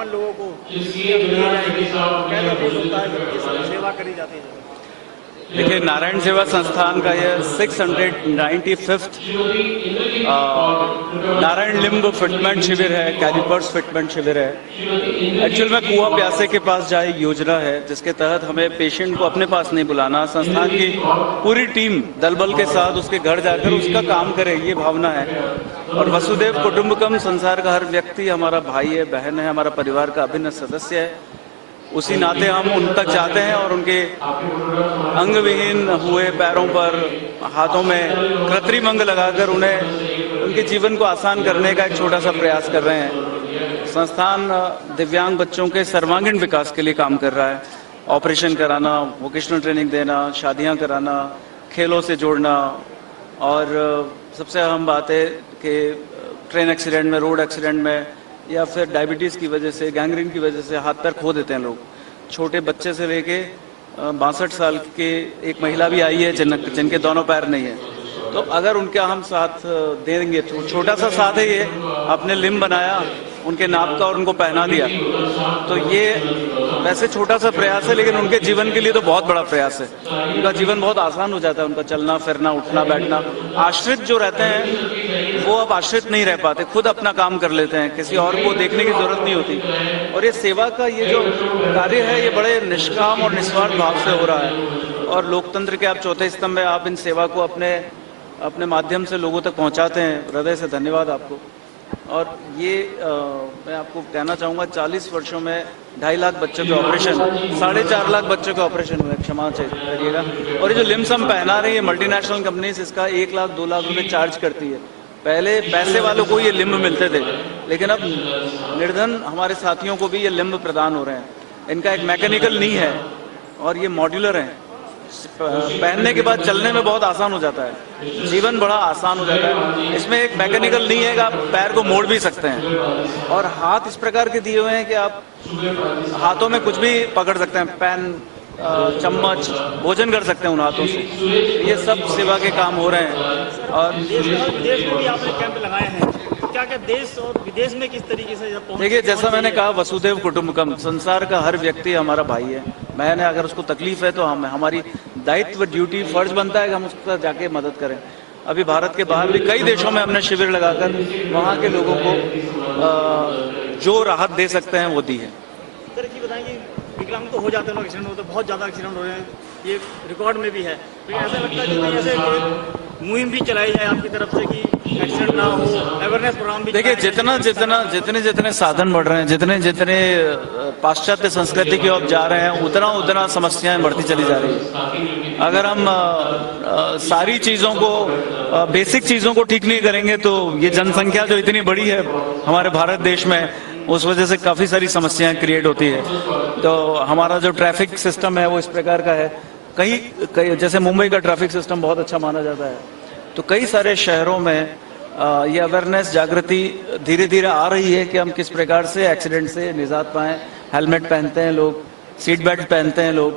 51 लोगों को दी जाएगी, कैसा फील होता है जब ये सब सेवा करी जाती है? देखिए, नारायण सेवा संस्थान का यह 695th नारायण लिम्ब फिटमेंट शिविर है, कैलिपर्स फिटमेंट शिविर है। एक्चुअल में कुआं प्यासे के पास जाए योजना है, जिसके तहत हमें पेशेंट को अपने पास नहीं बुलाना, संस्थान की पूरी टीम दल बल के साथ उसके घर जाकर उसका काम करे, ये भावना है। और वसुदेव कुटुंबकम, संसार का हर व्यक्ति हमारा भाई है, बहन है, हमारा परिवार का अभिन्न सदस्य है। उसी नाते हम उन तक जाते हैं और उनके अंग विहीन हुए पैरों पर, हाथों में कृत्रिम अंग लगाकर उन्हें उनके जीवन को आसान करने का एक छोटा सा प्रयास कर रहे हैं। संस्थान दिव्यांग बच्चों के सर्वांगीण विकास के लिए काम कर रहा है। ऑपरेशन कराना, वोकेशनल ट्रेनिंग देना, शादियां कराना, खेलों से जोड़ना, और सबसे अहम बात है कि ट्रेन एक्सीडेंट में, रोड एक्सीडेंट में, या फिर डायबिटीज़ की वजह से, गैंग्रीन की वजह से हाथ पैर खो देते हैं लोग। छोटे बच्चे से लेके 62 साल के एक महिला भी आई है जिनके दोनों पैर नहीं है। तो अगर उनका हम साथ देंगे, तो छोटा सा साथ है ये, आपने लिम्ब बनाया उनके नाप का और उनको पहना दिया, तो ये वैसे छोटा सा प्रयास है, लेकिन उनके जीवन के लिए तो बहुत बड़ा प्रयास है। उनका जीवन बहुत आसान हो जाता है, उनका चलना फिरना, उठना बैठना। आश्रित जो रहते हैं वो अब आश्रित नहीं रह पाते, खुद अपना काम कर लेते हैं, किसी और को देखने की जरूरत नहीं होती। और ये सेवा का ये जो कार्य है, ये बड़े निष्काम और निस्वार्थ भाव से हो रहा है। और लोकतंत्र के आप चौथे स्तंभ में आप इन सेवा को अपने माध्यम से लोगों तक पहुंचाते हैं। हृदय से धन्यवाद आपको। और ये मैं आपको कहना चाहूँगा, 40 वर्षों में 2.5 लाख बच्चों के ऑपरेशन, 4.5 लाख बच्चों के ऑपरेशन हुए, क्षमा करिएगा। और ये जो लिम्स हम पहना रहे हैं, मल्टीनेशनल कंपनीज इसका 1 लाख 2 लाख रुपए चार्ज करती है। पहले पैसे वालों को ये लिम्ब मिलते थे, लेकिन अब निर्धन हमारे साथियों को भी ये लिम्ब प्रदान हो रहे हैं। इनका एक मैकेनिकल नी है और ये मॉड्यूलर है। पहनने के बाद चलने में बहुत आसान हो जाता है, जीवन बड़ा आसान हो जाता है। इसमें एक मैकेनिकल नहीं है कि आप पैर को मोड़ भी सकते हैं, और हाथ इस प्रकार के दिए हुए हैं कि आप हाथों में कुछ भी पकड़ सकते हैं, पेन, चम्मच, भोजन कर सकते हैं उन हाथों से। ये सब सेवा के काम हो रहे हैं। और देश में भी आपने कैंप लगाए हैं, क्या क्या देश और विदेश में किस तरीके से? देखिए, जैसा मैंने कहा, वसुदेव कुटुंबकम, संसार का हर व्यक्ति हमारा भाई है। मैंने अगर उसको तकलीफ है तो हमारी दायित्व, ड्यूटी, फर्ज बनता है कि हम उसका जाके मदद करें। अभी भारत के बाहर भी कई देशों में हमने शिविर लगाकर वहाँ के लोगों को जो राहत दे सकते हैं वो दी है। सर जी बताएंगे, विकलांग तो हो जाते हैं लोग, एक्सीडेंट होते हैं, बहुत ज़्यादा एक्सीडेंट हो रहे हैं, ये रिकॉर्ड में भी है। तो ऐसा लगता है जैसे मुहिम भी चलाई जाए आपकी तरफ से कि एक्सीडेंट ना हो, अवेयरनेस प्रोग्राम भी। देखिए, जितने साधन बढ़ रहे हैं, जितने पाश्चात्य संस्कृति की ओर जा रहे हैं, उतना समस्याएं बढ़ती चली जा रही है। अगर हम सारी चीजों को, बेसिक चीजों को ठीक नहीं करेंगे तो ये जनसंख्या जो इतनी बड़ी है हमारे भारत देश में, उस वजह से काफी सारी समस्याएं क्रिएट होती है। तो हमारा जो ट्रैफिक सिस्टम है वो इस प्रकार का है। कई जैसे मुंबई का ट्रैफिक सिस्टम बहुत अच्छा माना जाता है, तो कई सारे शहरों में ये अवेयरनेस, जागृति धीरे धीरे आ रही है कि हम किस प्रकार से एक्सीडेंट से निजात पाएं। हेलमेट पहनते हैं लोग, सीट बेल्ट पहनते हैं लोग,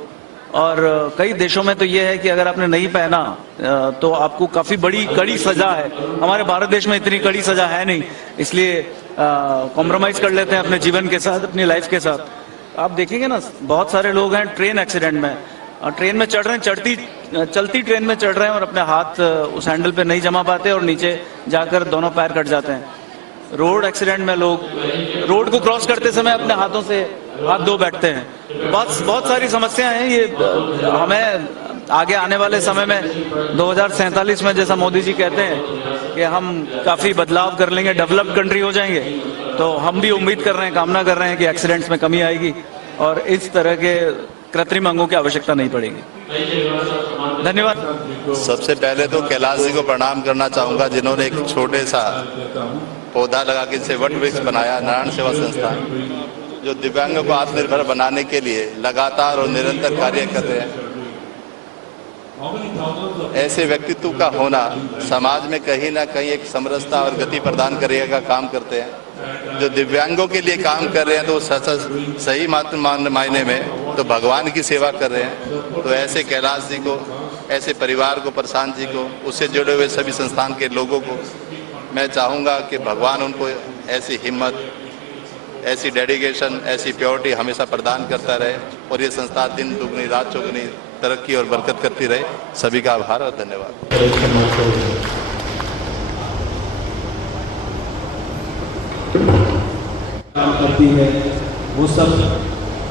और कई देशों में तो ये है कि अगर आपने नहीं पहना तो आपको काफी बड़ी कड़ी सजा है। हमारे भारत देश में इतनी कड़ी सजा है नहीं, इसलिए कॉम्प्रोमाइज कर लेते हैं अपने जीवन के साथ, अपनी लाइफ के साथ। आप देखेंगे ना, बहुत सारे लोग हैं ट्रेन एक्सीडेंट में, और ट्रेन में चढ़ रहे हैं, चलती ट्रेन में चढ़ रहे हैं और अपने हाथ उस हैंडल पे नहीं जमा पाते और नीचे जाकर दोनों पैर कट जाते हैं। रोड एक्सीडेंट में लोग रोड को क्रॉस करते समय अपने हाथों से हाथ धो बैठते हैं। बहुत सारी समस्याएं हैं। ये हमें आगे आने वाले समय में 2047 में, जैसा मोदी जी कहते हैं कि हम काफी बदलाव कर लेंगे, डेवलप्ड कंट्री हो जाएंगे, तो हम भी उम्मीद कर रहे हैं, कामना कर रहे हैं कि एक्सीडेंट्स में कमी आएगी और इस तरह के कृत्रिम अंगों की आवश्यकता नहीं पड़ेगी। धन्यवाद। सबसे पहले तो कैलाश जी को प्रणाम करना चाहूंगा, जिन्होंने एक छोटे सा पौधा लगा के इसे वट वृक्ष बनाया। नारायण सेवा संस्थान जो दिव्यांगों को आत्मनिर्भर बनाने के लिए लगातार और निरंतर कार्य कर रहे हैं। ऐसे व्यक्तित्व का होना समाज में कहीं ना कहीं एक समरसता और गति प्रदान करेगा, काम करते हैं। जो दिव्यांगों के लिए काम कर रहे हैं तो सही मायने में तो भगवान की सेवा कर रहे हैं। तो ऐसे कैलाश जी को, ऐसे परिवार को, प्रशांत जी को, उससे जुड़े हुए सभी संस्थान के लोगों को मैं चाहूँगा कि भगवान उनको ऐसी हिम्मत, ऐसी डेडिकेशन, ऐसी प्योरिटी हमेशा प्रदान करता रहे और ये संस्था दिन दुगनी रात चौगुनी तरक्की और बरकत करती रहे। सभी का आभार और धन्यवाद। काम करती है वो सब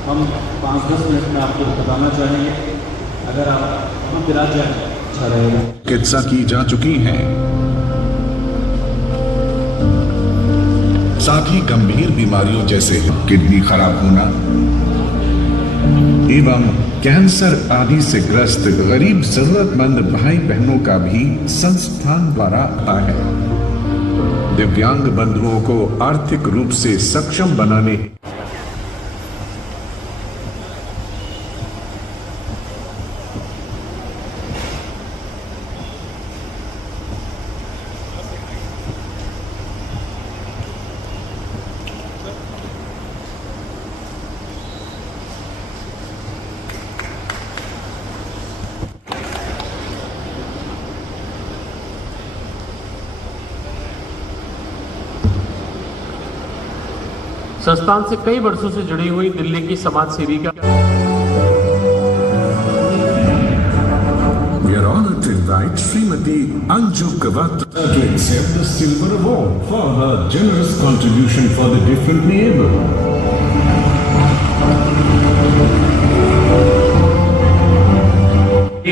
हम 5-10 मिनट में आपको बताना चाहेंगे। अगर आप हम विराज जाए अच्छा रहेगा। चिकित्सा की जा चुकी है, साथ ही गंभीर बीमारियों जैसे किडनी खराब होना एवं कैंसर आदि से ग्रस्त गरीब जरूरतमंद भाई बहनों का भी संस्थान द्वारा आता है। दिव्यांग बंधुओं को आर्थिक रूप से सक्षम बनाने संस्थान से कई वर्षों से जुड़ी हुई दिल्ली की समाज सेविका We are honored to invite Srimati Anju Kawat to accept the Silver Award for her generous contribution for the differently abled.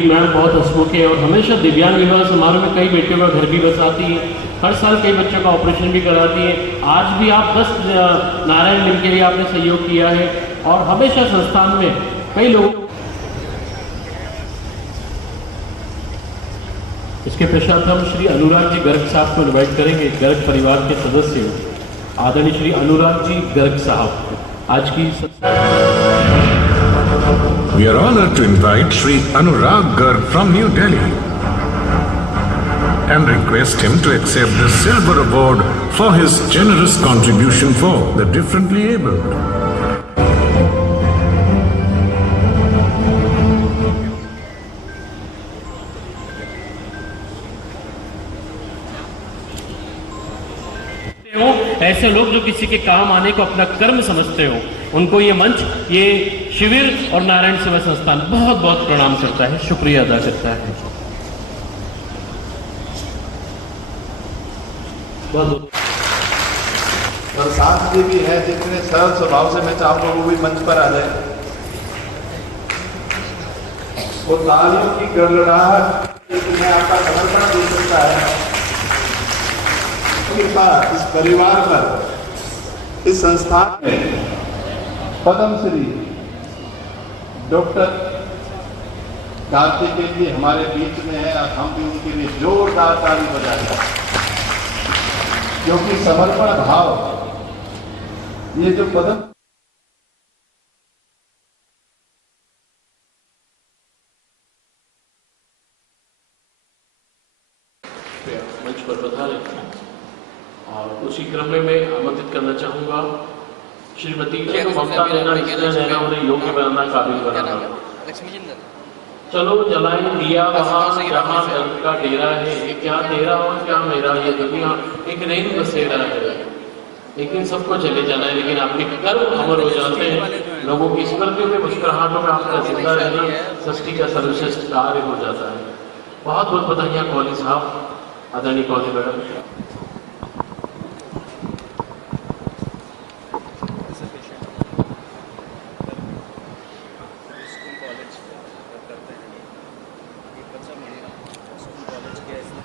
Ma'am बहुत हंसमुख है और हमेशा दिव्यांग विवाह समारोह में कई बेटियों का घर भी बसाती है। हर साल कई बच्चों का ऑपरेशन भी कराती है। आज भी आप 10 नारायण लिंग के लिए आपने सहयोग किया है और हमेशा संस्थान में कई लोगों। इसके पश्चात हम श्री अनुराग जी गर्ग साहब को इन्वाइट करेंगे। गर्ग परिवार के सदस्य आदरणीय श्री अनुराग जी गर्ग साहब आज की We are honored to invite Shri Anurag Garg from New Delhi and request him to accept the Silver Award for his generous contribution for the differently abled. ऐसे लोग जो किसी के काम आने को अपना कर्म समझते हो, उनको ये मंच, ये शिविर और नारायण सेवा संस्थान बहुत बहुत प्रणाम करता है, शुक्रिया अदा करता है। बहुत और साथ भी है जितने सरल स्वभाव से मैं चाहूंगा वो भी मंच पर आ जाए। वो तालियों की गड़गड़ाहट में आपका समर्पण दे सकता है। इस परिवार पर, इस संस्थान में पद्मश्री डॉक्टर कार्तिकेय जी हमारे बीच में है और हम भी उनके लिए जोरदार ताली बजाएंगे, क्योंकि समर्पण भाव ये जो पद्म मंच पर पधारे और उसी क्रम में मैं आमंत्रित करना चाहूंगा श्रीमती ममता नैना नैना उन्हें योग्य बनाना, काबिल बनाना। चलो जलाएं दिया वहाँ जहाँ दर्द का डेरा है, ये क्या तेरा और क्या मेरा, ये दुनिया एक नई बसेरा है। लेकिन सबको चले जाना है, लेकिन आपके कर्म अमर हो जाते हैं। लोगों की स्मृतियों में, मुस्कुराहटों में आपका जिंदा रहना सृष्टि का सर्वश्रेष्ठ कार्य हो जाता है। बहुत बहुत बधाइयाँ कौली साहब, आदरणीय कौली मैडम।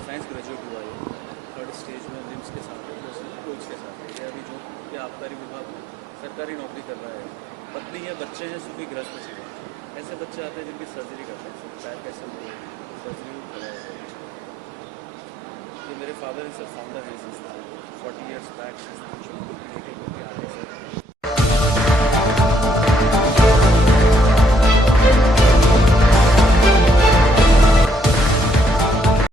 साइंस ग्रेजुएट हुआ है, थर्ड स्टेज में लिम्स के साथ कोच के साथ है। ये अभी जो कि आबकारी विभाग में सरकारी नौकरी कर रहा है। पत्नी है, बच्चे हैं, सुखी गृहस्थ जीवन। ऐसे बच्चे आते हैं जिनकी सर्जरी करते हैं, पैर कैसे हुए, सर्जरी करा है। ये मेरे फादर हैं सर, फाउंडर हैं संस्था।